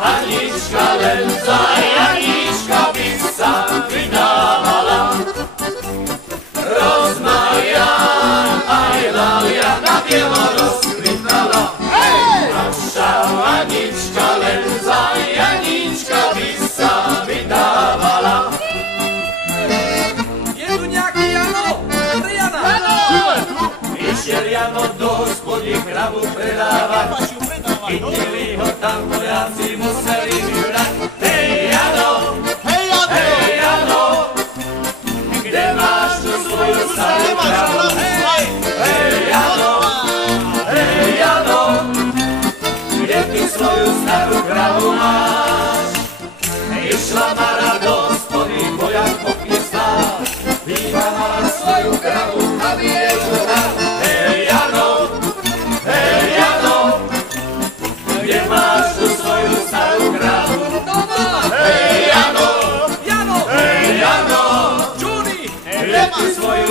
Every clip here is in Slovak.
Anička len za Janička by sa vydala.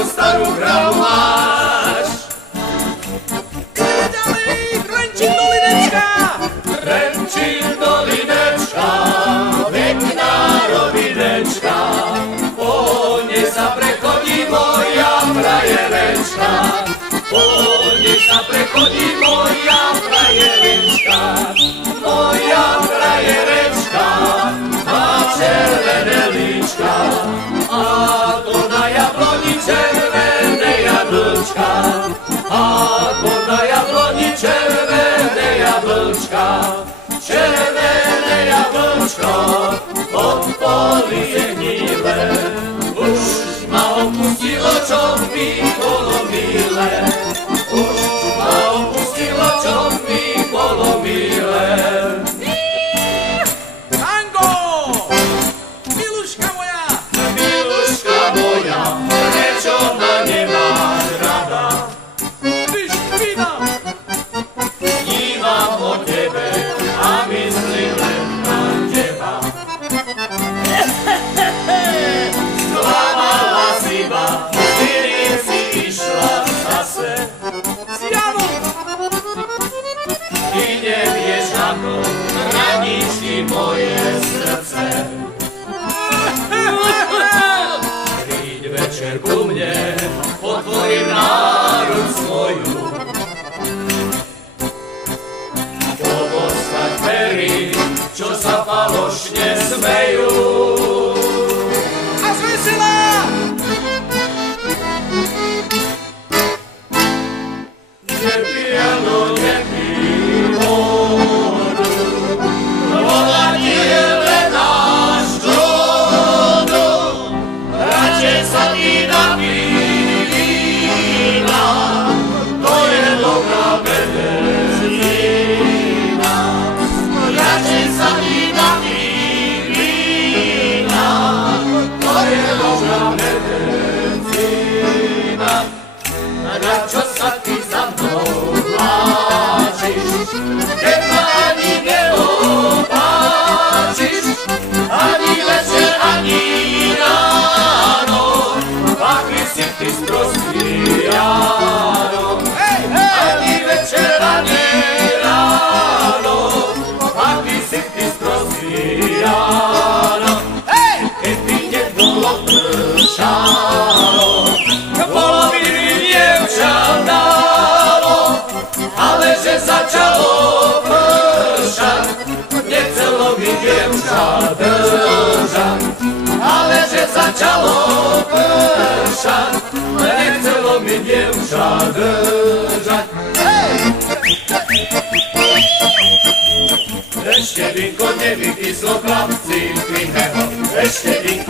starú kráľu máš. Ďalej, Trenčín Dolinečka! Trenčín Dolinečka, pekná rovinečka, po nej sa prechodí moja frajerečka, po nej sa prechodí moja frajerečka, moja frajerečka, má červené líčka, a to na jabloni červené jablčka, a to na jabloni červené jablčka, červené jablčko od polie hnile. Už ma opustilo, čo mi bolo milé, už ma opustilo, čo mi bolo milé. Tango! Miluška moja! Miluška moja, prečo ma nemáš rada? Víš, vína! Snívam o tebe a myslím len na teba. Sklamala si ma, kedy si išla zase. S Janom! Ty nevieš, ako raníš ty moje srdce. Príď večer ku mne, otvorím náruč svoju. Pomostať dverí, čo sa falošne smejú. A zveselá! Nepijano, nepij vodu, volá ti je len až do, radšej sa ti napij vína, to je dobrá medicína. Radšej sa ti napij vína, to je dobrá medicína. Na čo sa ty za mnou vláčiš, keď ma ani neopáčiš, ani večer, ani ráno, aký si ty sprostý Jáno. Ani večer, ani ráno, aký si ty sprostý Jáno. Keď by nebolo pršalo, bolo by mi dievča dalo, ale že začalo pršať, nechcelo by dievča držať. Ale že začalo pršať, nechcelo by dievča držať. Ešte vinko nevykyslo, chlapci, pichneho, ešte vinko